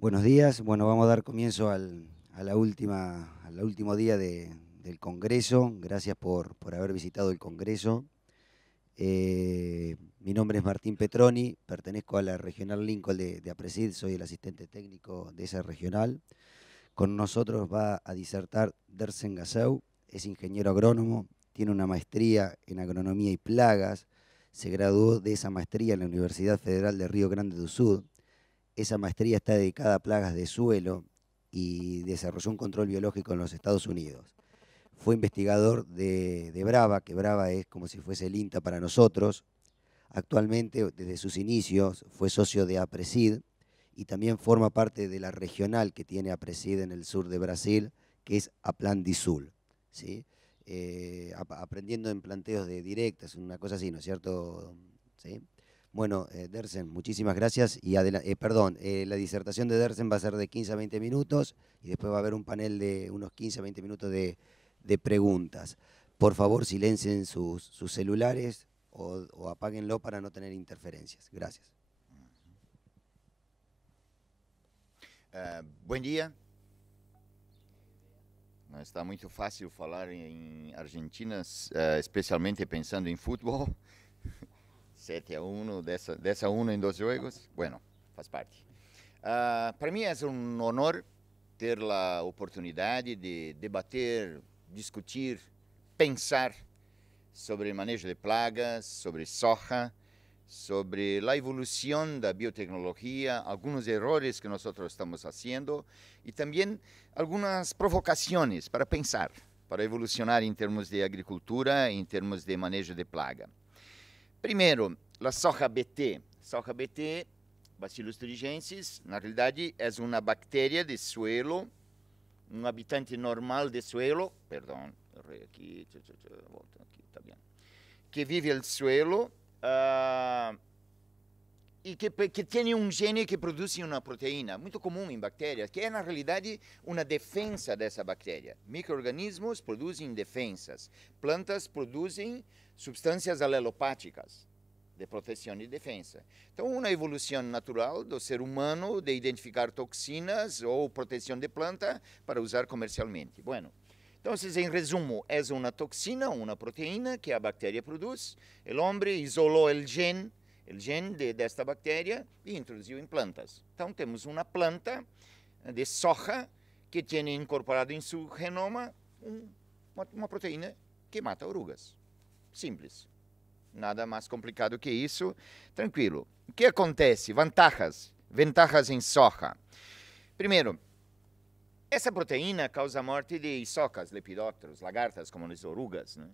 Buenos días. Bueno, vamos a dar comienzo al último día del Congreso. Gracias por haber visitado el Congreso. Mi nombre es Martín Petroni, pertenezco a la Regional Lincoln de APRESID, soy el asistente técnico de esa regional. Con nosotros va a disertar Dersen Gasseu, es ingeniero agrónomo, tiene una maestría en agronomía y plagas, se graduó de esa maestría en la Universidad Federal de Río Grande do Sul. Esa maestría está dedicada a plagas de suelo y desarrolló un control biológico en los Estados Unidos. Fue investigador de Brava, que Brava es como si fuese el INTA para nosotros. Actualmente, desde sus inicios, fue socio de APRESID y también forma parte de la regional que tiene APRESID en el sur de Brasil, que es Aplandisul, ¿sí? Aprendiendo en planteos de directas, una cosa así, ¿no es cierto? ¿Sí? Bueno, Dersen, muchísimas gracias. Y la disertación de Dersen va a ser de 15 a 20 minutos y después va a haber un panel de unos 15 a 20 minutos de preguntas. Por favor, silencien sus celulares o apáguenlo para no tener interferencias. Gracias. Bom dia. Não está muito fácil falar em Argentina, especialmente pensando em futebol. 7-1, 10-1 em 2 jogos. Bueno, faz parte. Para mim é um honor ter a oportunidade de debater, discutir, pensar sobre manejo de plagas, sobre soja, sobre a evolução da biotecnologia, alguns erros que nós estamos fazendo e também algumas provocações para pensar, para evolucionar em termos de agricultura, em termos de manejo de plaga. Primeiro, a soja BT. Soja BT, Bacillus thuringiensis, na realidade é uma bactéria de suelo, um habitante normal de suelo, perdão, errei aqui, volta aqui, tá bem, que vive no suelo, e que tem um gene que produz uma proteína muito comum em bactérias, que é na realidade uma defesa dessa bactéria. Micro-organismos produzem defensas, plantas produzem substâncias alelopáticas de proteção e defesa. Então, uma evolução natural do ser humano de identificar toxinas ou proteção de planta para usar comercialmente. Bueno, então, em resumo, é uma toxina, uma proteína que a bactéria produz. O homem isolou o gene desta bactéria e introduziu em plantas. Então, temos uma planta de soja que tem incorporado em seu genoma uma proteína que mata orugas. Simples. Nada mais complicado que isso. Tranquilo. O que acontece? Vantagens em soja. Primeiro, essa proteína causa a morte de socas, lepidópteros, lagartas, como as orugas, né?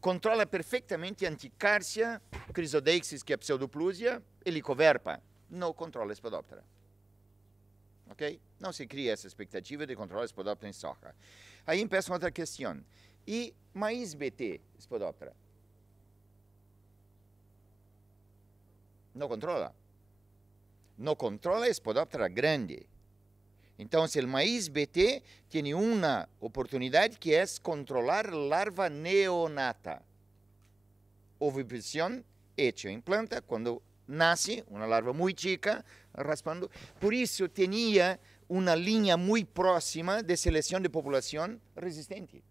Controla perfeitamente a anticárcia, Chrysodeixis, que é pseudoplusia, e Helicoverpa. Não controla a Spodoptera. Ok? Não se cria essa expectativa de controlar a Spodoptera em soja. Aí empieza outra questão. E maíz BT, Spodoptera? Não controla. Não controla a Spodoptera grande. Então, o maíz BT tem uma oportunidade que é controlar a larva neonata. Oviposição hecha em planta, quando nasce, uma larva muito chica, raspando. Por isso, tinha uma linha muito próxima de seleção de população resistente.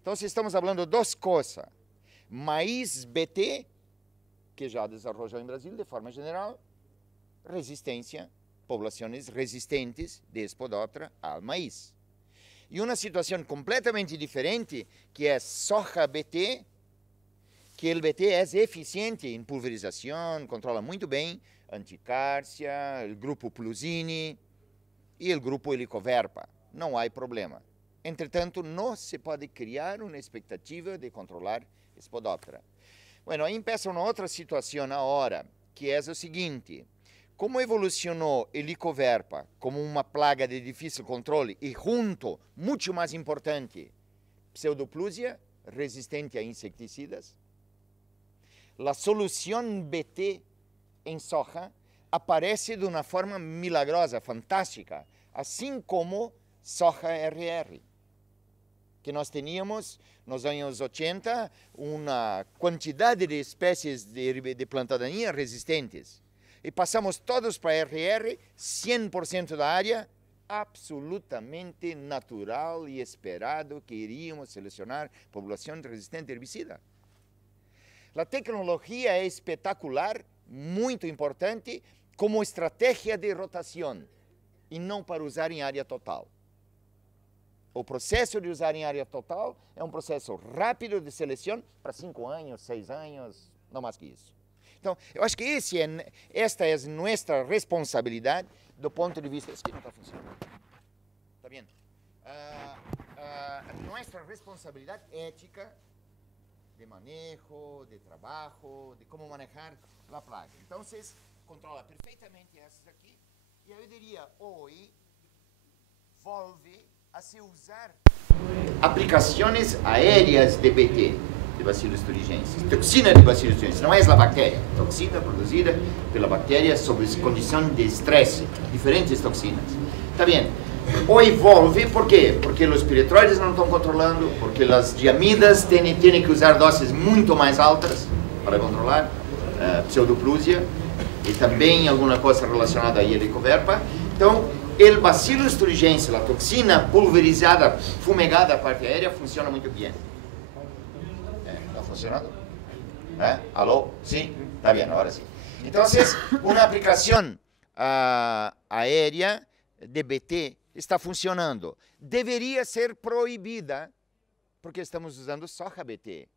Então, estamos falando de duas coisas. Maíz BT, que já desenvolveu em Brasil de forma geral, resistência, populações resistentes de Spodoptera ao maíz. E uma situação completamente diferente, que é soja BT, que o BT é eficiente em pulverização, controla muito bem anticárcia, o grupo Plusini e o grupo Helicoverpa. Não há problema. Entretanto, não se pode criar uma expectativa de controlar Spodoptera. Bueno, aí começa uma outra situação agora, que é o seguinte: como evolucionou Helicoverpa como uma plaga de difícil controle e junto, muito mais importante, pseudoplusia, resistente a inseticidas, a solução BT em soja aparece de uma forma milagrosa, fantástica, assim como soja RR, que nós tínhamos nos anos 80 uma quantidade de espécies de planta daninha resistentes. e passamos todos para RR, 100% da área, absolutamente natural e esperado que iríamos selecionar população resistente a herbicida. A tecnologia é espetacular, muito importante, como estratégia de rotação, e não para usar em área total. O processo de usar em área total é um processo rápido de seleção para 5 anos, 6 anos, não mais que isso. Então, eu acho que esta é nossa responsabilidade do ponto de vista... Isso aqui não está funcionando. Está bem? Nossa responsabilidade ética de manejo, de trabalho, de como manejar a plaga. Então, vocês controlam perfeitamente essas aqui. E eu diria, hoje, volve a se usar aplicações aéreas de BT, de Bacillus thuringiensis. Toxina de Bacillus thuringiensis, não é a bactéria. Toxina produzida pela bactéria sob condição de estresse, diferentes toxinas. Está bem? Hoje volve, por quê? Porque os piretroides não estão controlando, porque as diamidas têm que usar doses muito mais altas para controlar, pseudoplusia, e também alguma coisa relacionada a helicoverpa. Então, o Bacillus thuringiensis, a toxina pulverizada, fumegada a parte aérea, funciona muito bem. Está funcionando? Alô? Sim? Está bem, agora sim. Então, uma aplicação aérea de BT está funcionando. Deveria ser proibida, porque estamos usando soja BT,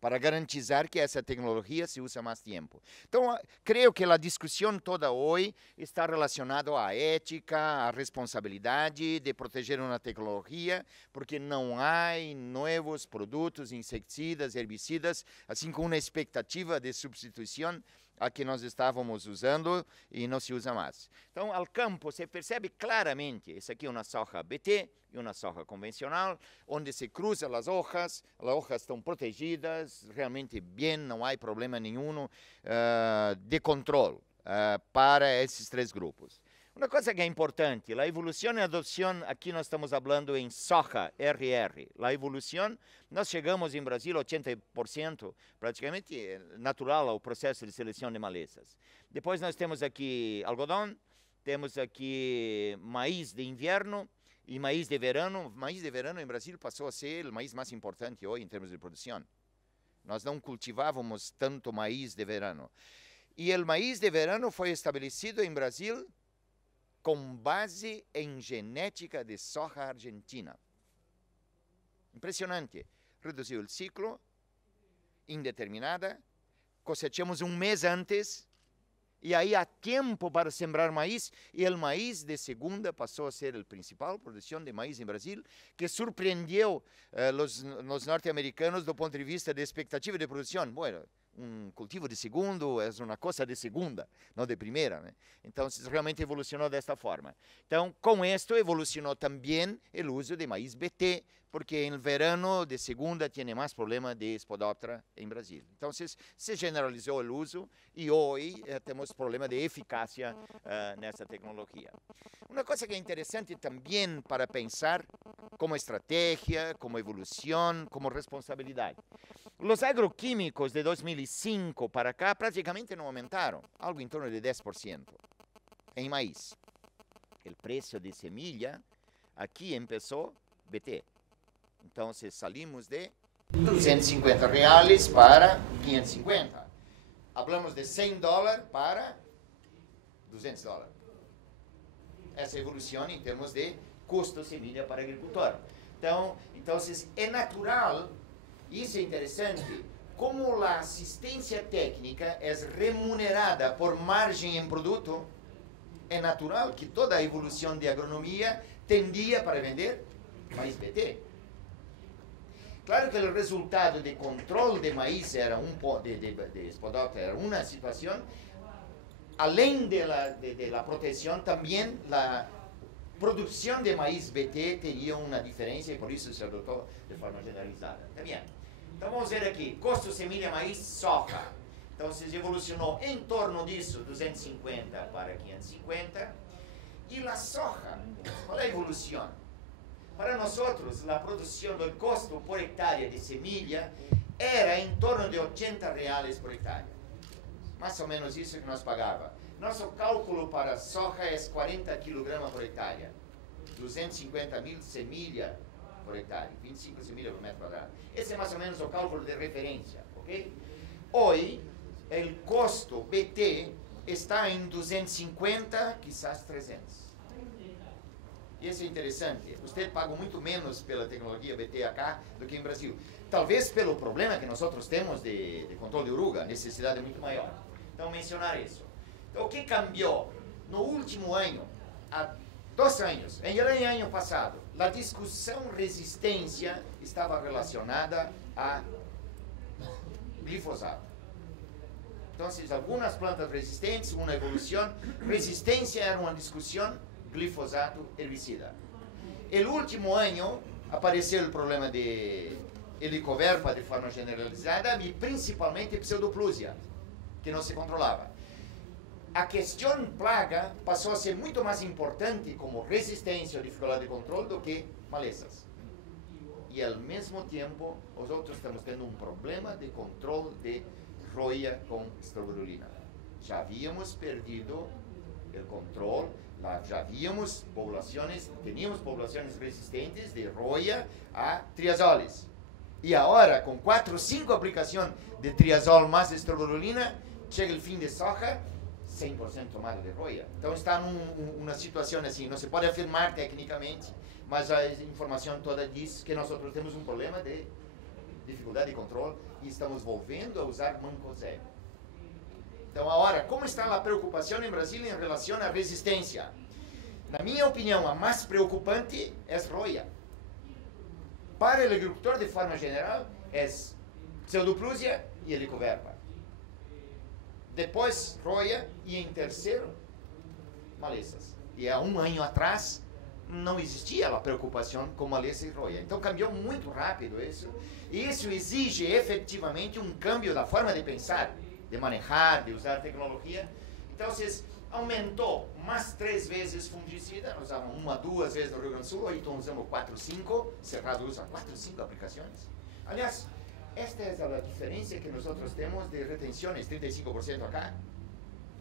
para garantizar que essa tecnologia se usa mais tempo. Então, creio que a discussão toda hoje está relacionada à ética, à responsabilidade de proteger uma tecnologia, porque não há novos produtos, inseticidas, herbicidas, assim como uma expectativa de substituição a que nós estávamos usando e não se usa mais. Então, ao campo, se percebe claramente, essa aqui é uma soja BT e uma soja convencional, onde se cruzam as hojas estão protegidas, realmente bem, não há problema nenhum de controle para esses três grupos. Uma coisa que é importante, a evolução e a adoção, aqui nós estamos falando em soja RR. A evolução, nós chegamos em Brasil 80%, praticamente natural ao processo de seleção de malezas. Depois nós temos aqui algodão, temos aqui maíz de inverno e maíz de verano. Maíz de verano em Brasil passou a ser o maíz mais importante hoje em termos de produção. Nós não cultivávamos tanto maíz de verano. E o maíz de verano foi estabelecido em Brasil com base em genética de soja argentina. Impressionante. Reduziu o ciclo, indeterminada, cosechamos um mês antes, e aí há tempo para sembrar maíz, e o maíz de segunda passou a ser a principal produção de maíz em Brasil, que surpreendeu os norte-americanos do ponto de vista de expectativa de produção. Bueno, um cultivo de segundo é uma coisa de segunda, não de primeira, né? Então, realmente evolucionou desta forma. Então, com isto, evolucionou também o uso de maíz BT, porque em verano de segunda tinha mais problema de Spodoptera em Brasil. Então, se generalizou o uso e hoje temos problema de eficácia nessa tecnologia. Uma coisa que é interessante também para pensar como estratégia, como evolução, como responsabilidade. Os agroquímicos de 2005 para cá praticamente não aumentaram, algo em torno de 10% em maíz. O preço de semilha aqui começou BT. Então, se salimos de R$250 para 550. Hablamos de $100 para $200. Essa evolução em termos de custo de semilha para o agricultor. Então, é natural. Isso é interessante, como a assistência técnica é remunerada por margem em produto, é natural que toda a evolução de agronomia tendia para vender mais BT. Claro que o resultado de controle de maíz era de Spodoptera era uma situação, além da proteção, também a produção de maíz BT teria uma diferença e por isso se adotou de forma generalizada. Tá bem? Então vamos ver aqui, custo semilha maíz soja. Então se evolucionou em torno disso, 250 para 550. E a soja, qual é a evolução? Para nós, a produção do custo por hectare de semilha era em torno de R$80 por hectare. Mais ou menos isso que nós pagava. Nosso cálculo para soja é 40 kg por hectare, 250.000 semilhas por hectare, 25 semilhas por metro quadrado. Esse é mais ou menos o cálculo de referência, ok? Hoje, o custo BT está em 250, quizás 300. E isso é interessante. Você paga muito menos pela tecnologia BT do que em Brasil. Talvez pelo problema que nós temos de controle de oruga, a necessidade é muito maior. Então, mencionar isso. Então, o que cambiou? No último ano, há 2 anos, em ano passado, a discussão resistência estava relacionada a glifosato. Então, algumas plantas resistentes, uma evolução, resistência era uma discussão, glifosato herbicida. No último ano, apareceu o problema de helicoverpa de forma generalizada e principalmente pseudoplusia, que não se controlava. A questão plaga passou a ser muito mais importante como resistência ou dificuldade de controle do que malezas. E ao mesmo tempo, nós outros estamos tendo um problema de controle de roia com estrobilurina. Já havíamos perdido o controle, já havíamos teníamos populações resistentes de roia a triazoles. E agora, com 4 ou 5 aplicações de triazol mais estrobilurina, chega o fim de soja, 100% tomada de roia. Então está numa situação assim, não se pode afirmar tecnicamente, mas a informação toda diz que nós temos um problema de dificuldade de controle e estamos voltando a usar mancozeb. Então agora, como está a preocupação em Brasil em relação à resistência? Na minha opinião, a mais preocupante é roia. Para o agricultor, de forma geral, é pseudoplusia e helicoverpa. Depois, roia e, em terceiro, malezas. E há 1 ano atrás, não existia a preocupação com maleza e roia. Então, cambiou muito rápido isso. E isso exige, efetivamente, um cambio da forma de pensar, de manejar, de usar tecnologia. Então, aumentou mais 3 vezes fungicida. Nós usamos 1 a 2 vezes no Rio Grande do Sul. Hoje estamos usando 4, 5. Cerrado usa 4, 5 aplicações. Aliás, esta é a diferença que nós temos de retenções, 35% acá.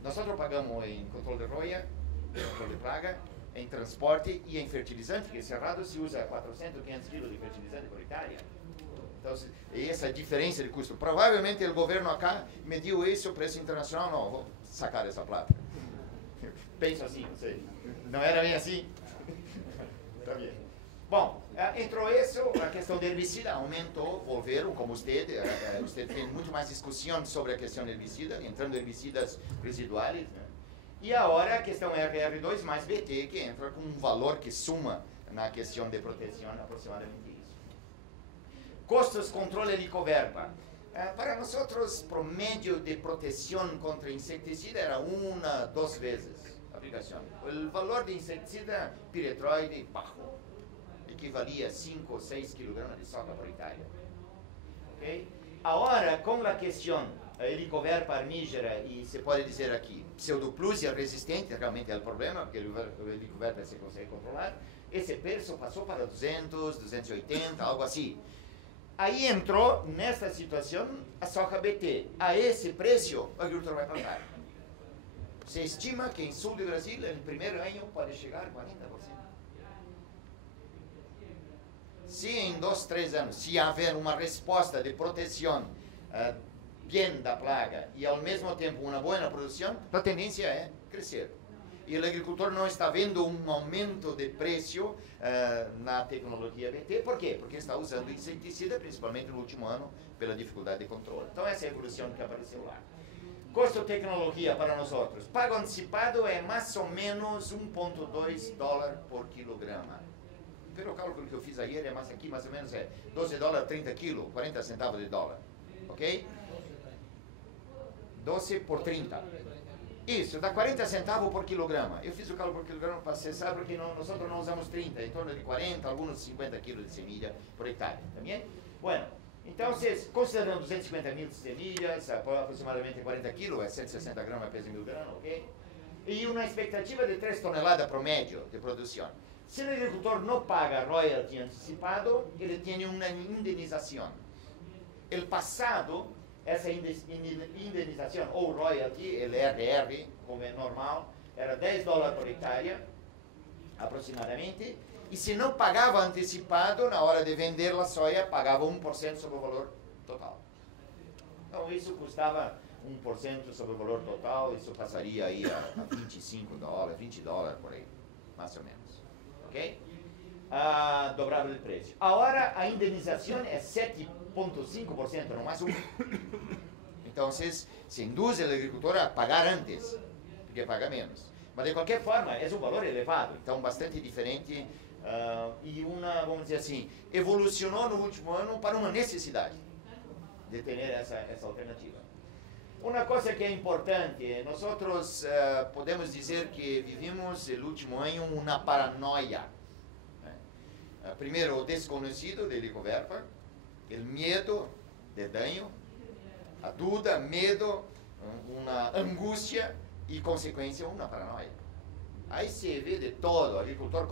Nós pagamos em controle de roia, em controle de praga, em transporte e em fertilizante, que Cerrado se usa 400, 500 kg de fertilizante por hectare. Então, essa diferença de custo. Provavelmente o governo acá mediu isso, o preço internacional, não, vou sacar essa plata. Penso assim, não sei. Não era bem assim? Está bem. Bom, entrou isso, a questão de herbicida aumentou, volveram, como você tem muito mais discussão sobre a questão de herbicida, entrando herbicidas residuais, né? E agora a questão RR2 mais BT, que entra com um valor que suma na questão de proteção, aproximadamente isso. Custos, controle helicoverpa. Para nós, promédio de proteção contra inseticida era 1 a 2 vezes a aplicação. O valor de inseticida piretroide baixo, equivalia a 5 ou 6 kg de soja por hectare. Okay? Agora, com a questão helicoverpa armígera, e se pode dizer aqui, pseudoplusia resistente, realmente é o problema, porque o helicoverpa se consegue controlar, esse preço passou para 200, 280, algo assim. Aí entrou, nessa situação, a soja BT. A esse preço, o agricultor vai pagar. Se estima que em sul do Brasil, no primeiro ano, pode chegar a 40%. Se em 2, 3 anos, se houver uma resposta de proteção bem da plaga e ao mesmo tempo uma boa produção, a tendência é crescer. E o agricultor não está vendo um aumento de preço na tecnologia BT. Por quê? Porque está usando inseticida, principalmente no último ano, pela dificuldade de controle. Então essa é a evolução que apareceu lá. Custo tecnologia para nós outros. Pago antecipado é mais ou menos $1,2 por quilograma. Pelo cálculo que eu fiz ayer, aqui mais ou menos é $12, 30 quilos, 40 centavos de dólar. Ok? 12 por 30. Isso, dá 40 centavos por quilograma. Eu fiz o cálculo por quilograma para acessar, porque nós não usamos 30, em torno de 40, alguns 50 quilos de semilha por hectare. Tá bem? Bueno, então, considerando 250.000 semilhas, aproximadamente 40 quilos, é 160 gramas peso em 1.000 gramas, ok? E uma expectativa de 3 toneladas promédio de produção. Se o agricultor não paga royalty antecipado, ele tem uma indenização. No passado, essa indenização, ou royalty, LRR, como é normal, era $10 por hectare, aproximadamente, e se não pagava antecipado, na hora de vender a soja, pagava 1% sobre o valor total. Então, isso custava 1% sobre o valor total, isso passaria aí a $25, $20 por aí, mais ou menos. Ok? Dobrava o preço. Agora, a indenização é 7,5%, não mais 1%. Então, se induz o agricultor a pagar antes, porque paga menos. Mas, de qualquer forma, é um valor elevado, então bastante diferente e vamos dizer assim, evolucionou no último ano para uma necessidade de ter essa alternativa. Uma coisa que é importante, nós podemos dizer que vivimos no último ano uma paranoia. Primeiro, o desconhecido de Licoverpa, o medo de dano, a dúvida, medo, uma angústia e, consequência, uma paranoia. Aí se vê de todo, agricultor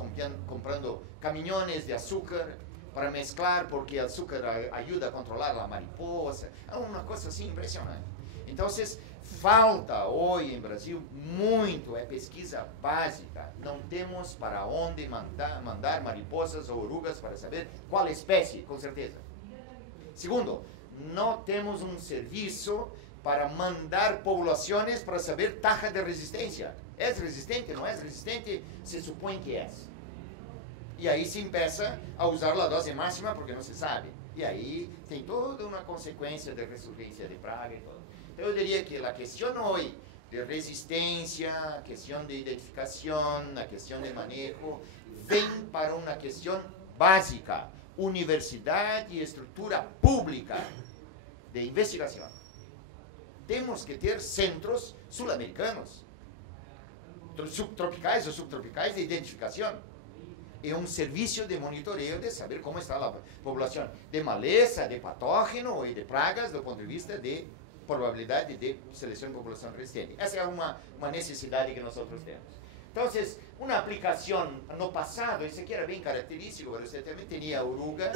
comprando caminhões de açúcar para mesclar, porque o açúcar ajuda a controlar a mariposa. É uma coisa assim impressionante. Então, falta hoje em Brasil muito, é pesquisa básica. Não temos para onde mandar mariposas ou orugas para saber qual espécie, com certeza. Segundo, não temos um serviço para mandar populações para saber taxa de resistência. É resistente, não é resistente? Se supõe que é. E aí se empieza a usar a dose máxima porque não se sabe. E aí tem toda uma consequência de ressurgência de praga e tudo. Então eu diria que a questão hoje de resistência, a questão de identificação, a questão de manejo, vem para uma questão básica. Universidade e estrutura pública de investigação. Temos que ter centros sul-americanos, subtropicais ou subtropicais de identificação. É um serviço de monitoreio de saber como está a população de maleza, de patógeno e de pragas do ponto de vista de probabilidade de seleção de população resistente. Essa é uma necessidade que nós temos. Então, uma aplicação no passado, isso aqui era bem característico, você também tinha oruga,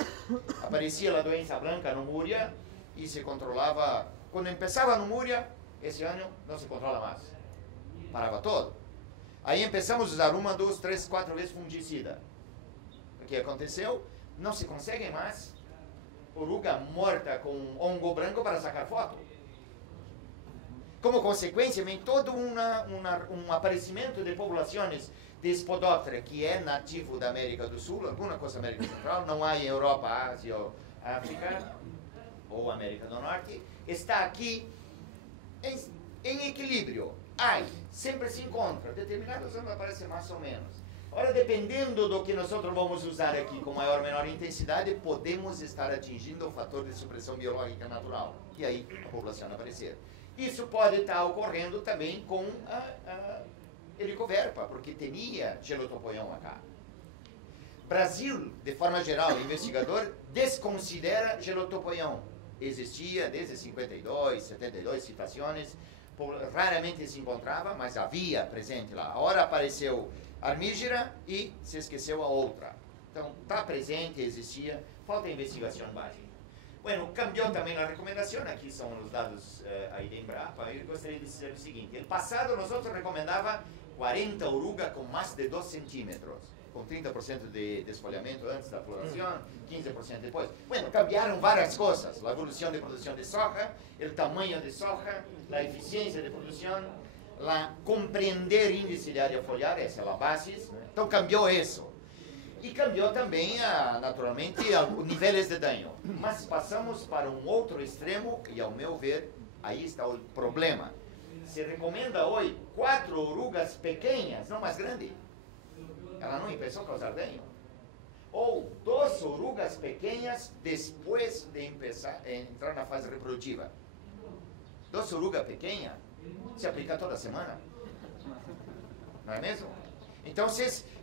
aparecia a doença branca no Múria e se controlava. Quando começava no Múria, esse ano não se controla mais. Parava todo. Aí começamos a usar 1, 2, 3, 4 vezes fungicida. O que aconteceu? Não se consegue mais oruga morta com hongo branco para sacar foto. Como consequência, vem todo um aparecimento de populações de Spodoptera, que é nativo da América do Sul, alguma coisa da América Central, não há em Europa, Ásia, ou África, ou América do Norte, está aqui em equilíbrio. Sempre se encontra, determinados anos aparece mais ou menos. Ora, dependendo do que nós vamos usar aqui com maior ou menor intensidade, podemos estar atingindo o fator de supressão biológica natural. E aí a população aparecer. Isso pode estar ocorrendo também com a Helicoverpa, porque tinha gelotopoião acá. Brasil, de forma geral, o investigador desconsidera gelotopoião. Existia desde 52, 72 citações, raramente se encontrava, mas havia presente lá. Agora apareceu armígera e se esqueceu a outra. Então, está presente, existia, falta investigação básica. Bueno, cambiou também a recomendação, aqui são os dados aí de Embrapa. Eu gostaria de dizer o seguinte: no passado, nós recomendava 40 orugas com mais de 2 centímetros, com 30% de desfolhamento antes da floração, 15% depois. Bueno, cambiaram várias coisas: a evolução de produção de soja, o tamanho de soja, a eficiência de produção, compreender índice de área foliar, essa é a base. Então, cambiou isso. E cambiou também, naturalmente, os níveis de dano. Mas passamos para um outro extremo e, ao meu ver, aí está o problema. Se recomenda hoje 4 orugas pequenas, não mais grandes. Ela não começou a causar dano. Ou 2 orugas pequenas depois de entrar na fase reprodutiva. 2 orugas pequenas se aplica toda semana. Não é mesmo? Então,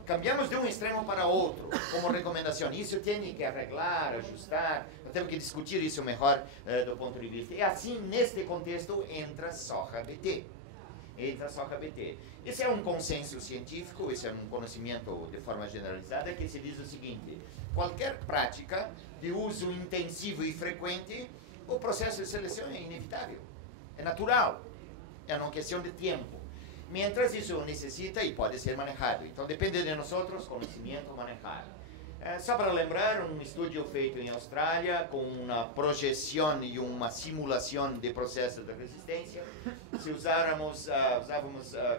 cambiamos de um extremo para outro, como recomendação. Isso tem que arreglar, ajustar, nós temos que discutir isso melhor do ponto de vista. E assim, neste contexto, entra soja BT. Esse é um consenso científico, esse é um conhecimento de forma generalizada, que se diz o seguinte: qualquer prática de uso intensivo e frequente o processo de seleção é inevitável, é natural, é uma questão de tempo. Mientras isso necessita e pode ser manejado. Então depende de nós, conhecimento manejar. Só para lembrar, um estudo feito em Austrália com uma projeção e uma simulação de processo de resistência. Se usávamos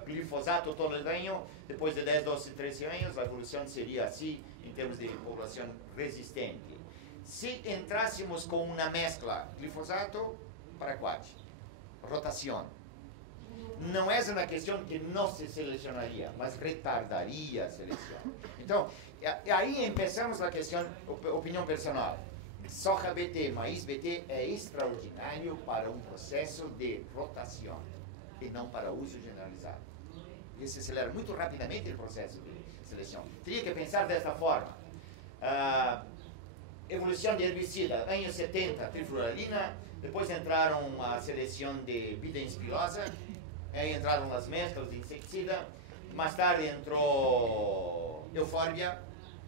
glifosato todo el año, depois de 10, 12, 13 anos, a evolução seria assim em termos de população resistente. Se entrássemos com uma mescla glifosato para quate, rotação, não é uma questão que não se selecionaria, mas retardaria a seleção. Então, aí começamos a questão, opinião personal. Soja BT, maíz BT é extraordinário para um processo de rotação e não para uso generalizado. E se acelera muito rapidamente o processo de seleção. Teria que pensar desta forma. Evolução de herbicida, anos 70, trifluoralina, depois entraram a seleção de bidenspirosa, aí entraram as mesclas de inseticida, mais tarde entrou eufórbia,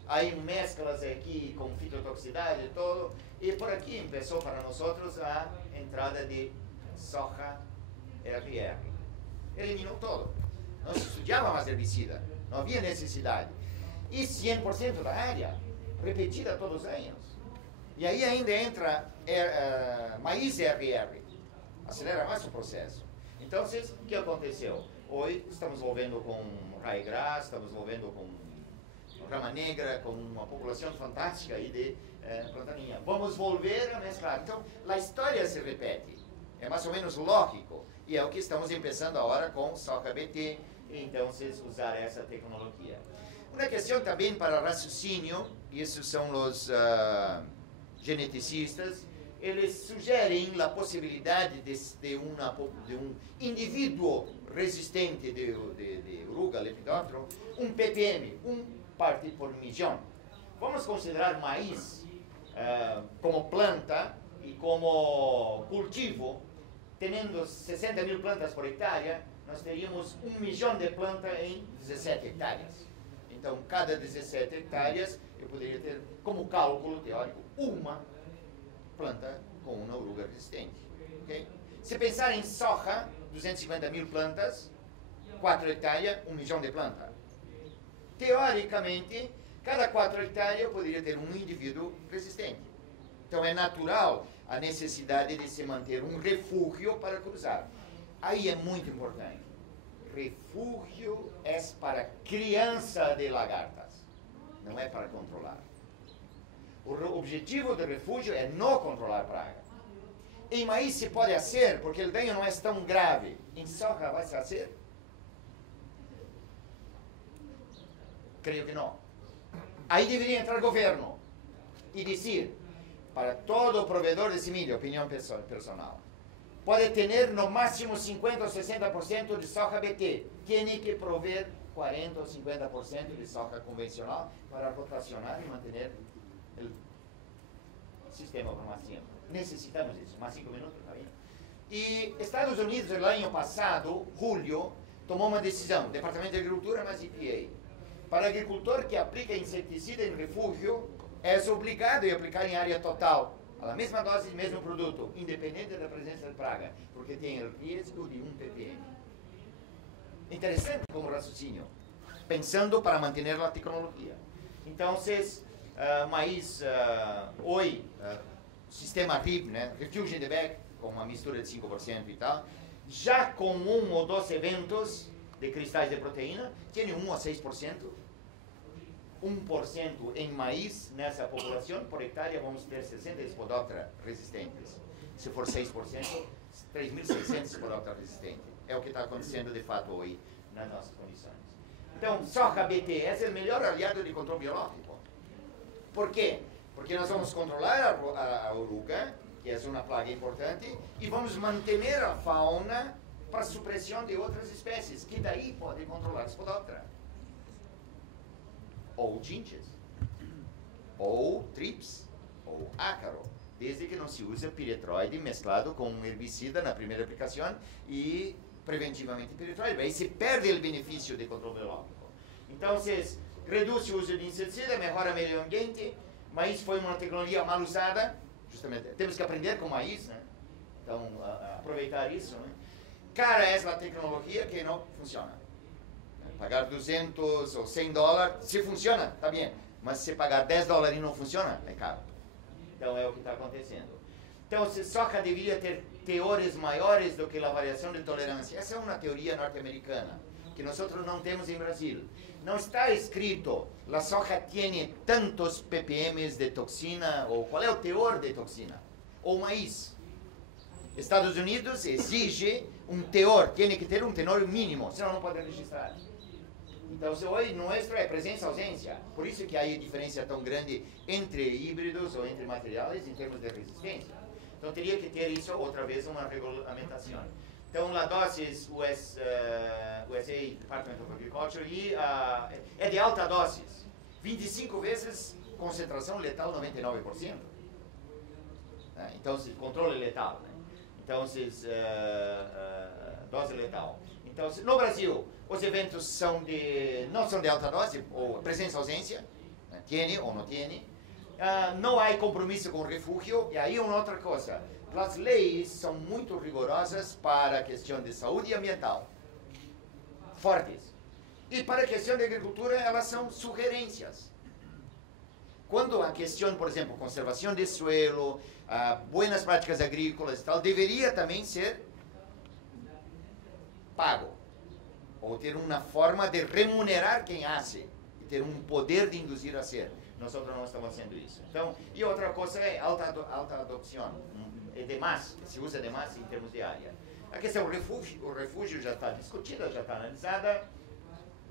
aí mesclas aqui com fitotoxicidade e todo, e por aqui começou para nós a entrada de soja RR. Eliminou todo. Não se estudava mais herbicida, não havia necessidade. E 100% da área, repetida todos os anos. E aí ainda entra maíz RR, acelera mais o processo. Então, o que aconteceu? Hoje estamos envolvendo com raiz, estamos envolvendo com rama negra, com uma população fantástica aí de plantaninha. Vamos volver a mesclar. Então, a história se repete. É mais ou menos lógico. E é o que estamos começando agora com soja BT, então, usar essa tecnologia. Uma questão também para raciocínio, esses são os geneticistas, eles sugerem a possibilidade de um indivíduo resistente de oruga, lepidóptero, um ppm, parte por milhão. Vamos considerar maíz como planta e como cultivo, tendo 60 mil plantas por hectare, nós teríamos 1 milhão de plantas em 17 hectares. Então, cada 17 hectares, eu poderia ter, como cálculo teórico, uma planta com uma oruga resistente. Okay? Se pensar em soja, 250 mil plantas, 4 hectares, 1 milhão de plantas. Teoricamente, cada 4 hectares eu poderia ter um indivíduo resistente. Então é natural a necessidade de se manter um refúgio para cruzar. Aí é muito importante. Refúgio é para criança de lagartas, não é para controlar. O objetivo do refúgio é não controlar a praga. Em maíz se pode fazer, porque o dano não é tão grave. Em soja vai se fazer? Creio que não. Aí deveria entrar o governo e dizer para todo provedor de semilha, opinião personal, pode ter no máximo 50 ou 60% de soja BT. Tem que prover 40 ou 50% de soja convencional para rotacionar e manter o sistema por mais tempo. Necessitamos disso. Mais 5 minutos, tá bem? E Estados Unidos, no ano passado, julho, tomou uma decisão, Departamento de Agricultura, mas EPA. Para o agricultor que aplica inseticida em refúgio, é obrigado a aplicar em área total, a mesma dose de mesmo produto, independente da presença de praga, porque tem o risco de 1 ppm. Interessante como raciocínio, pensando para manter a tecnologia. Então, maíz, hoje, sistema RIP, né, Refuge in the Bag, com uma mistura de 5% e tal, já com 1 ou 2 eventos de cristais de proteína, tem 1 a 6%, 1% em maíz nessa população, por hectare vamos ter 60 Spodoptera resistentes. Se for 6%, 3.600 Spodoptera resistentes. É o que está acontecendo de fato hoje nas nossas condições. Então, soja BT é o melhor aliado de controle biológico. Por quê? Porque nós vamos controlar a oruga, que é uma praga importante, e vamos manter a fauna para supressão de outras espécies, que daí podem controlar a Spodoptera. Ou ginges, ou trips, ou ácaro, desde que não se use piretroide mesclado com um herbicida na primeira aplicação e preventivamente piretroide. Aí se perde o benefício de controle biológico. Então, reduz o uso de inseticida, melhora o meio ambiente, mas foi uma tecnologia mal usada, justamente, temos que aprender com maíz, né? Então, aproveitar isso, né? Cara, é a tecnologia que não funciona. Pagar 200 ou 100 dólares, se funciona, tá bem. Mas se pagar 10 dólares e não funciona, é caro. Então, é o que está acontecendo. Então, se soja deveria ter teores maiores do que a variação de tolerância. Essa é uma teoria norte-americana, que nós não temos em Brasil. Não está escrito, a soja tem tantos ppm de toxina, ou qual é o teor de toxina, ou maíz. Estados Unidos exige um teor, tem que ter um teor mínimo, senão não pode registrar. Então, hoje nuestro é presença-ausência. Por isso que há diferença tão grande entre híbridos ou entre materiais em termos de resistência. Então, teria que ter isso outra vez, uma regulamentação. Então, a doses USA Department of Agriculture é de alta doses. 25 vezes concentração letal 99%. Então, controle letal. Né? Então, dose letal. Então, no Brasil, os eventos não são de alta dose, ou presença-ausência, né? Tem ou não tem. Não há compromisso com o refúgio, e aí uma outra coisa. As leis são muito rigorosas para a questão de saúde ambiental. Fortes. E para a questão de agricultura, elas são sugerências. Quando a questão, por exemplo, conservação de suelo, boas práticas agrícolas e tal, deveria também ser pago. Ou ter uma forma de remunerar quem hace. E ter um poder de induzir a ser. Nós não estamos fazendo isso. Então, e outra coisa é alta adopção. É demais, se usa demais em termos de área. A questão do refúgio, o refúgio já está discutida, já está analisada.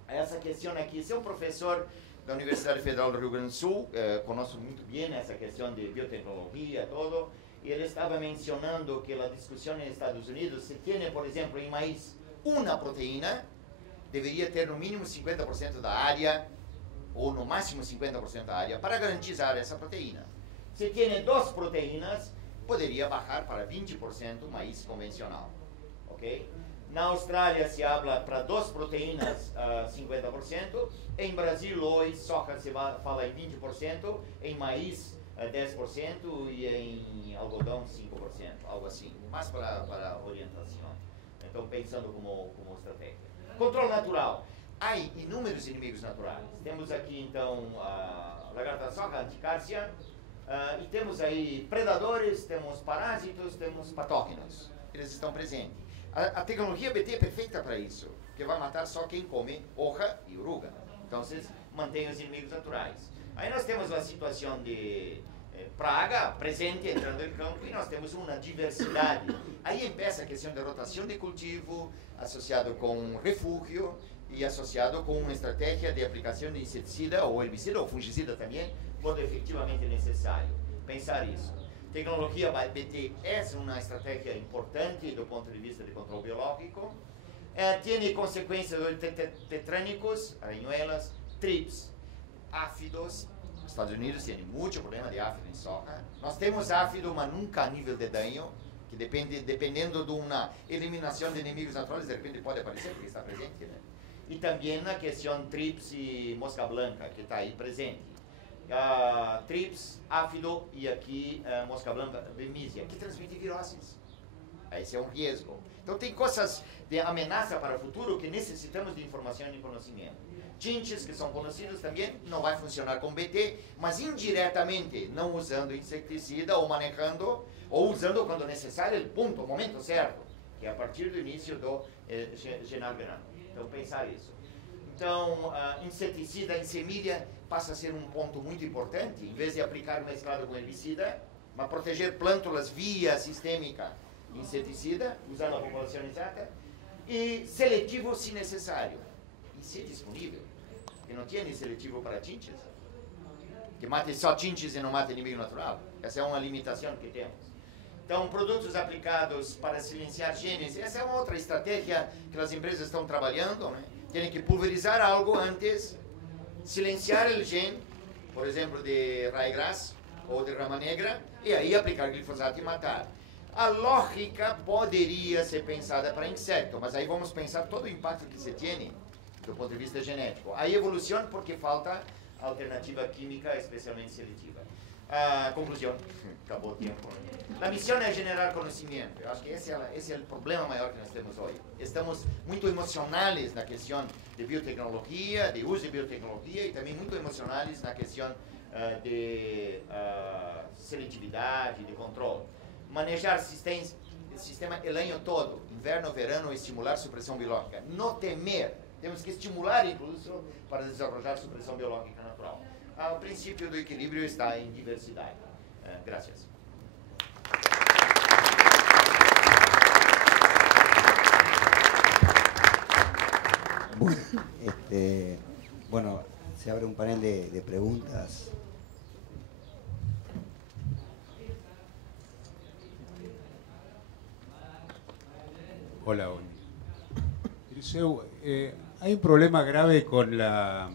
Essa questão aqui, se é um professor da Universidade Federal do Rio Grande do Sul, conheço muito bem essa questão de biotecnologia, todo, e ele estava mencionando que a discussão nos Estados Unidos, se tem, por exemplo, em maíz, uma proteína, deveria ter no mínimo 50% da área, ou no máximo 50% da área, para garantizar essa proteína. Se tem 2 proteínas, poderia baixar para 20% maíz convencional. Ok? Na Austrália se habla para 2 proteínas 50%, em Brasil hoje soja se fala em 20%, em maíz 10% e em algodão 5%, algo assim, mais para orientação. Então, pensando como estratégia. Controle natural. Há inúmeros inimigos naturais. Temos aqui, então, a lagarta soja, anticárcia, e temos aí predadores, temos parásitos, temos patógenos. Eles estão presentes. A tecnologia BT é perfeita para isso, porque vai matar só quem come hoja e oruga. Então, vocês mantêm os inimigos naturais. Aí nós temos a situação de praga presente entrando em campo e nós temos uma diversidade. Aí começa a questão de rotação de cultivo, associado com refúgio e associado com uma estratégia de aplicação de inseticida ou herbicida ou fungicida também, quando efetivamente necessário. Pensar isso. Tecnologia BT é uma estratégia importante do ponto de vista de controle biológico. Tem consequências tetrânicos, aranhuelas, trips, áfidos. Os Estados Unidos têm muito problema de áfido em soja. Nós temos áfido, mas nunca a nível de dano, que dependendo de uma eliminação de inimigos naturais, de repente pode aparecer, porque está presente, né? E também na questão trips e mosca branca, que está aí presente. Trips, áfido e aqui mosca branca, bemisia, que transmite viroses. Esse é um risco. Então tem coisas de ameaça para o futuro que necessitamos de informação e conhecimento. Tintes que são conhecidos também, não vai funcionar com BT, mas indiretamente, não usando inseticida ou manejando, ou usando quando necessário, o momento certo, que é a partir do início do genar verão. Então pensar isso. Então, inseticida em semilha passa a ser um ponto muito importante, em vez de aplicar mesclado com herbicida, mas proteger plântulas via sistêmica inseticida, usando a população exata, e seletivo se necessário. E se disponível, que não tinha seletivo para tintes, que mate só tintes e não mate inimigo natural. Essa é uma limitação que temos. Então, produtos aplicados para silenciar genes, essa é uma outra estratégia que as empresas estão trabalhando, né? Tem que pulverizar algo antes, silenciar o gene, por exemplo, de raigrass ou de rama negra, e aí aplicar glifosato e matar. A lógica poderia ser pensada para inseto, mas aí vamos pensar todo o impacto que se tem do ponto de vista genético. A evolução porque falta alternativa química, especialmente seletiva. Conclusión, acabó el tiempo. La misión es generar conocimiento. Yo acho que ese es el problema mayor que nós temos hoy. Estamos muy emocionales en la cuestión de biotecnología, de uso de biotecnología, y también muy emocionales en la cuestión de seletividad y de control. Manejar el sistema el año todo, inverno, verano, estimular supresión biológica. No temer, temos que estimular incluso para desarrollar supresión biológica natural. El principio del equilibrio está en diversidad. Gracias. Bueno, se abre un panel de preguntas. Hola, Oli. Dirceu, hay un problema grave con la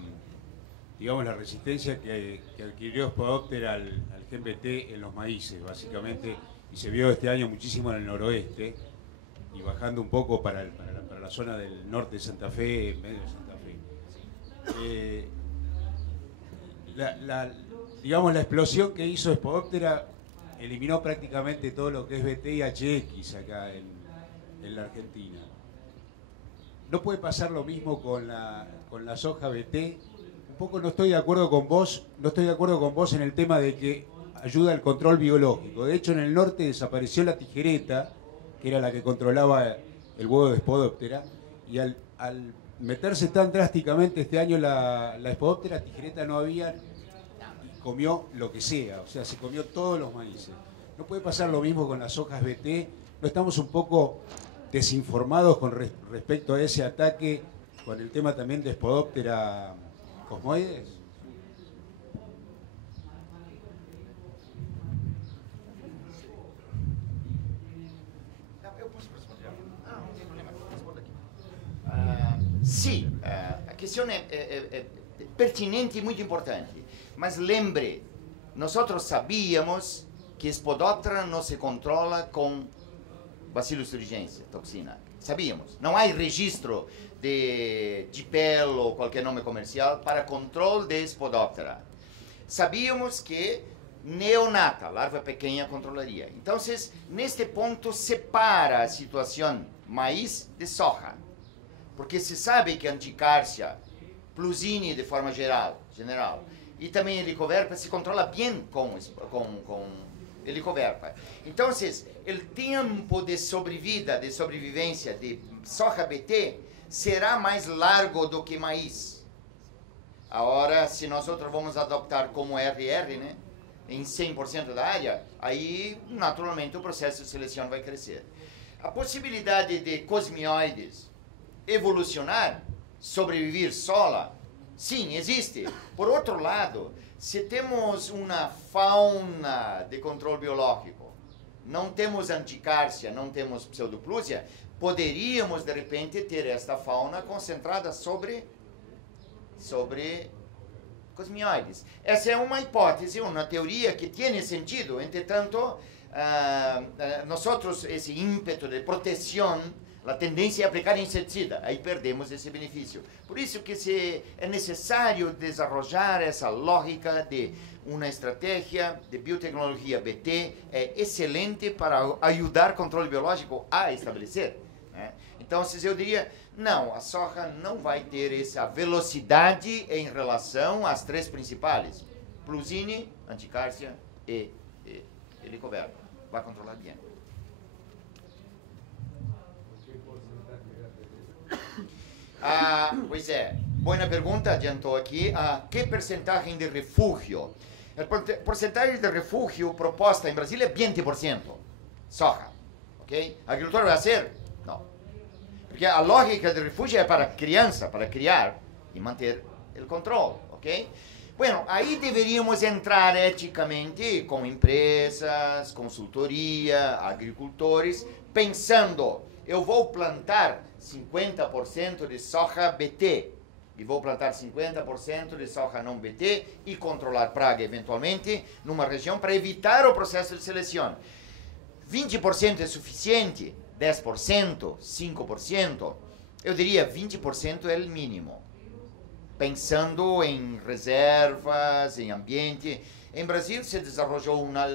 resistencia que adquirió Spodoptera al gen BT en los maíces, básicamente, y se vio este año muchísimo en el noroeste, y bajando un poco para la zona del norte de Santa Fe, medio de Santa Fe. La explosión que hizo Spodoptera eliminó prácticamente todo lo que es BT y HX acá en la Argentina. ¿No puede pasar lo mismo con la soja BT? Un poco no estoy de acuerdo con vos en el tema de que ayuda al control biológico. De hecho, en el norte desapareció la tijereta, que era la que controlaba el huevo de Spodoptera, y al meterse tan drásticamente este año la Spodoptera, tijereta no había, y comió lo que sea, o sea, se comió todos los maíces. ¿No puede pasar lo mismo con las hojas BT? ¿No estamos un poco desinformados con respecto a ese ataque con el tema también de Spodoptera cosmoides? Sí, a questão é pertinente e muito importante. Mas lembre, nós sabíamos que Spodoptera não se controla com Bacillus thuringiensis, toxina. Sabíamos. Não há registro de GPL ou qualquer nome comercial para controle de Spodoptera. Sabíamos que neonata, larva pequena, controlaria. Então, neste ponto, separa a situação maíz de soja. Porque se sabe que anticárcia, Plusini de forma geral, e também helicoverpa se controla bem com helicoverpa. Então, o tempo de sobrevivência de soja BT será mais largo do que maíz. Agora, se nós vamos adoptar como RR, né, em 100% da área, aí naturalmente o processo de seleção vai crescer. A possibilidade de cosmioides evolucionar, sobreviver sola, sim, existe. Por outro lado, se temos uma fauna de controle biológico, não temos anticárcia, não temos pseudoplúsia, poderíamos de repente ter esta fauna concentrada sobre cosmioides. Essa é uma hipótese, uma teoria que tem sentido. Entretanto, nós, esse ímpeto de proteção, a tendência é aplicar inseticida, aí perdemos esse benefício. Por isso que é necessário desenvolver essa lógica de uma estratégia de biotecnologia BT, é excelente para ajudar o controle biológico a estabelecer. Né? Então, eu diria, não, a soja não vai ter essa velocidade em relação às três principais, Plusini, anticárcia e helicoverpa. Vai controlar bem. Pois é, boa pergunta, adiantou aqui. Que porcentagem de refúgio? A porcentagem de refúgio proposta em Brasília é 20%. Soja. Ok? A agricultura vai ser? Não. Porque a lógica de refúgio é para criança, para criar e manter o controle. Ok? Bueno, aí deveríamos entrar eticamente com empresas, consultoria, agricultores, pensando, eu vou plantar 50% de soja BT e vou plantar 50% de soja não BT e controlar praga eventualmente numa região para evitar o processo de seleção. 20% é suficiente? 10%? 5%? Eu diria 20% é o mínimo. Pensando em reservas, em ambiente. En Brasil se desarrolló una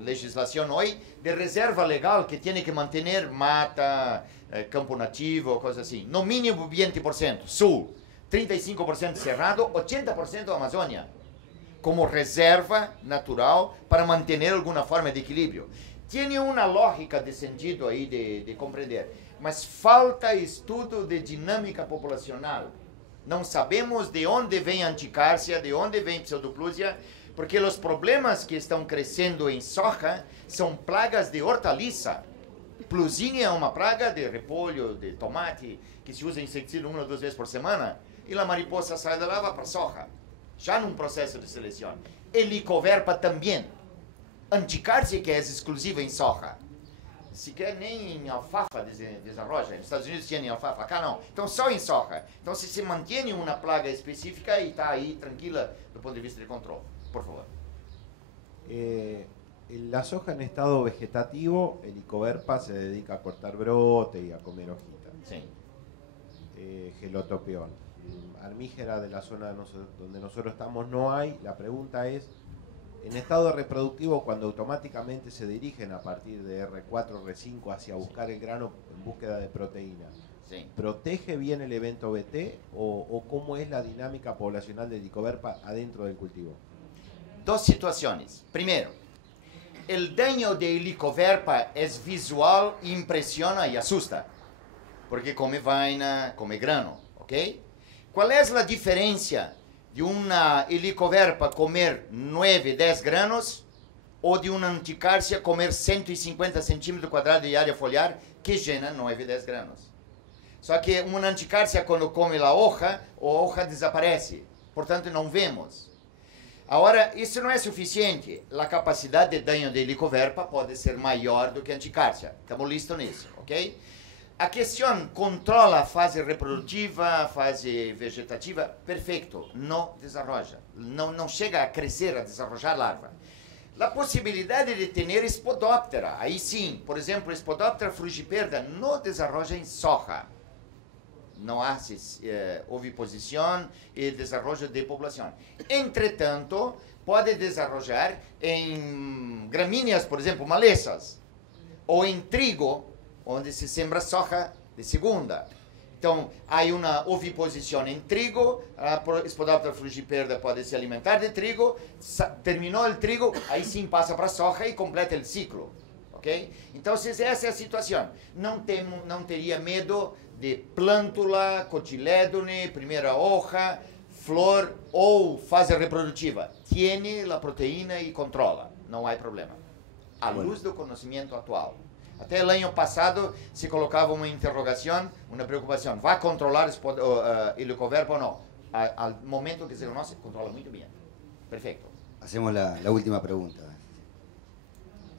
legislación hoy de reserva legal que tiene que mantener mata, campo nativo, cosas así. No mínimo 20%, sul, 35% cerrado, 80% Amazônia, como reserva natural para mantener alguna forma de equilibrio. Tiene una lógica de sentido ahí de comprender, mas falta estudo de dinámica populacional. Não sabemos de onde vem a anticárcia, de onde vem pseudoplusia, porque os problemas que estão crescendo em soja são plagas de hortaliça. Plusinia é uma praga de repolho, de tomate, que se usa inseticida 1 ou 2 vezes por semana, e a mariposa sai da lá e vai para a soja, já num processo de seleção. Helicoverpa também. Anticárcia que é exclusiva em soja. Sequer nem em alfafa desarrolla. Nos Estados Unidos tinha em alfafa, acá não. Então só em soja. Então se mantém uma plaga específica e está aí tranquila do ponto de vista de controle. Por favor. La soja en estado vegetativo, Helicoverpa se dedica a cortar brote y a comer hojitas. Sí. Gelotopeón. Armígera de la zona donde nosotros estamos no hay. La pregunta es, en estado reproductivo, cuando automáticamente se dirigen a partir de R4, R5 hacia buscar el grano en búsqueda de proteína, Sí. ¿protege bien el evento BT o cómo es la dinámica poblacional de Helicoverpa adentro del cultivo? Dos situaciones. Primero, el daño de Helicoverpa es visual, impresiona y asusta, porque come vaina, come grano, ¿ok? ¿Cuál es la diferencia de una Helicoverpa comer 9, 10 granos o de una anticárcia comer 150 centímetros cuadrados de área foliar que llena 9, 10 granos? Só que uma anticárcia, quando come a hoja desaparece, portanto não vemos. Agora, isso não é suficiente. A capacidade de dano de Helicoverpa pode ser maior do que a anticárcia. Estamos listos nisso, ok? A questão controla a fase reprodutiva, a fase vegetativa, perfeito, não desarrolla, não chega a crescer, a desarrollar larva. A possibilidade de ter Spodoptera, aí sim, por exemplo, Spodoptera frugiperda não desarrolla em soja. Não há oviposição e desenvolvimento de população. Entretanto, pode desenvolver em gramíneas, por exemplo, malezas, ou em trigo, onde se sembra soja de segunda. Então, há uma oviposição em trigo, a Spodoptera frugiperda pode se alimentar de trigo, terminou o trigo, aí sim passa para a soja e completa o ciclo. Okay? Então, essa é a situação. Não teria medo de plântula, cotilédone, primeira hoja, flor ou fase reprodutiva. Tiene a proteína e controla. Não há problema. À luz do conhecimento atual. Até o ano passado se colocava uma interrogação, uma preocupação. Vai controlar Helicoverpa ou não? Al momento que se conoce, controla muito bem. Perfeito. Hacemos la última pregunta.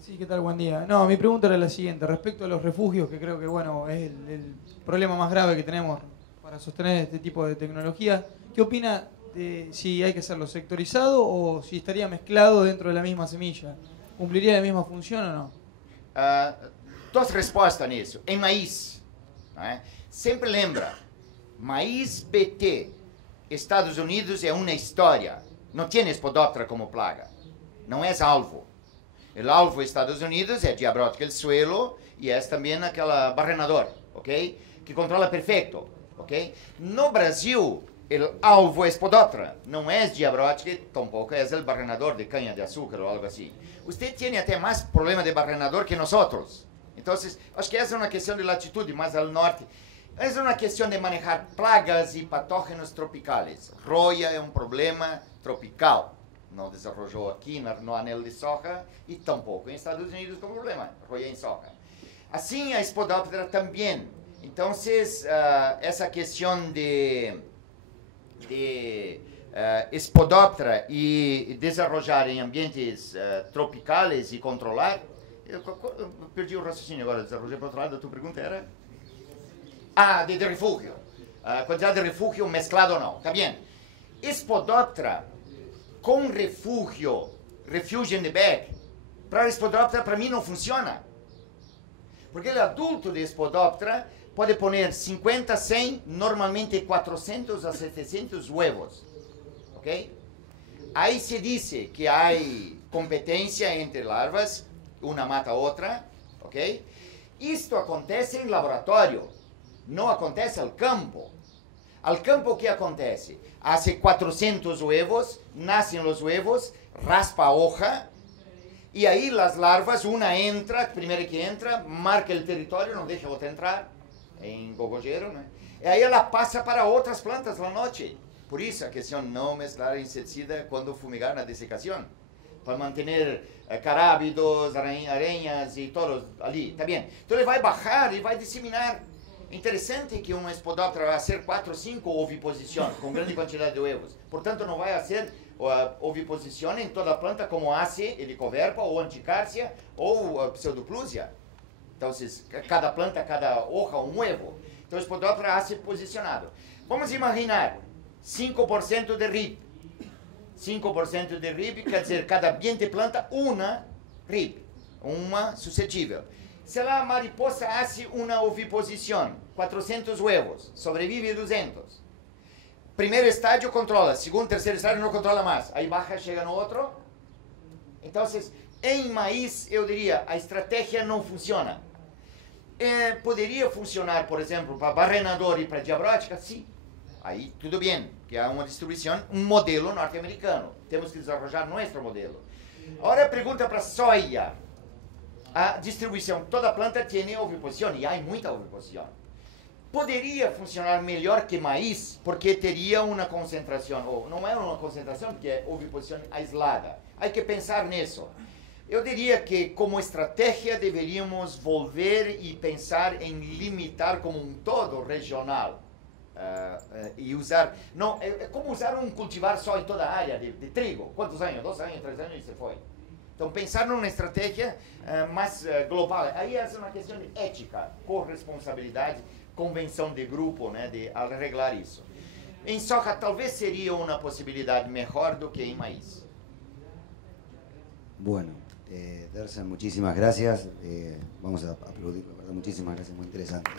Sí, ¿qué tal? Buen día. No, mi pregunta era la siguiente. Respecto a los refugios, que creo que bueno es el problema más grave que tenemos para sostener este tipo de tecnología, ¿qué opina de si hay que hacerlo sectorizado o si estaría mezclado dentro de la misma semilla? ¿Cumpliría la misma función o no? Duas respostas nisso. Em maíz, sempre lembra, maíz BT, Estados Unidos é uma história. Não tem Spodoptera como plaga. Não é alvo. O alvo Estados Unidos é diabrótica del suelo e é também aquela barrenador, ok? Que controla perfeito, ok? No Brasil, o alvo é Spodoptera, não é diabrótica, tampouco é o barrenador de canha de açúcar ou algo assim. Você tem até mais problema de barrenador que nós outros. Então, acho que essa é uma questão de latitude, mais ao norte. Essa é uma questão de manejar plagas e patógenos tropicais. Roya é um problema tropical. Não desenvolveu aqui no anel de soja e tampouco em Estados Unidos com problema, roya em soja. Assim, a Spodoptera também. Então, essa questão de Spodoptera e desenvolver em ambientes tropicais e controlar, eu perdi o raciocínio agora, desenvolver para outro lado, a tua pergunta era? De refúgio. Quantidade de refúgio mesclado ou não, está bem. Spodoptera com refúgio in the bag, para Spodoptera, para mim não funciona. Porque o adulto de Spodoptera pode poner 50, 100, normalmente 400 a 700 huevos. Ok? Ahí se dice que hay competencia entre larvas, una mata a otra, ¿ok? Esto acontece en laboratorio, no acontece al campo. Al campo, ¿qué acontece? Hace 400 huevos, nacen los huevos, raspa hoja, y ahí las larvas, una entra, primero que entra, marca el territorio, no deja otra entrar, en gogollero, ¿no? Y ahí ela pasa para otras plantas la noche. Por eso a cuestión no mezclar insecticida cuando fumigar na desecación, para mantener carábidos, aranhas y todos ali, está bien. Entonces vai bajar y va a diseminar. Interessante que um Spodoptera vai fazer 4 ou 5 oviposição com grande quantidade de huevos. Portanto, não vai fazer oviposição em toda a planta como hace Helicoverpa ou Anticárcia ou Pseudoplusia. Então, cada planta, cada hoja, um huevo. Então, o Spodoptera hace posicionado. Vamos imaginar 5% de RIP. 5% de RIP quer dizer, cada 20 planta, uma RIP, uma suscetível. Se a mariposa hace una oviposición, 400 huevos, sobrevive 200. Primer estadio controla, segundo, tercer estadio no controla más. Ahí baja, llega no otro. Entonces, en maíz, yo diría, a estrategia no funciona. ¿Podría funcionar, por ejemplo, para barrenador y para diabrótica? Sí. Ahí, todo bien, que hay una distribución, un modelo norteamericano. Tenemos que desarrollar nuestro modelo. Ahora pregunta para soya. A distribuição, toda planta tem oviposição e há muita oviposição. Poderia funcionar melhor que maíz, porque teria uma concentração, ou não é uma concentração, porque é oviposição aislada. Há que pensar nisso. Eu diria que, como estratégia, deveríamos volver e pensar em limitar como um todo regional. E usar, não, é como usar um cultivar só em toda a área de trigo. Quantos anos? 2 anos, 3 anos e se foi. Então, pensar numa estratégia mais global. Aí é uma questão de ética, corresponsabilidade, convenção de grupo, né, de arreglar isso. Em soja, talvez seria uma possibilidade melhor do que em maíz. Bueno, Dersen, muchísimas gracias. Vamos a aplaudir, la verdad, muchísimas gracias, muy interesante.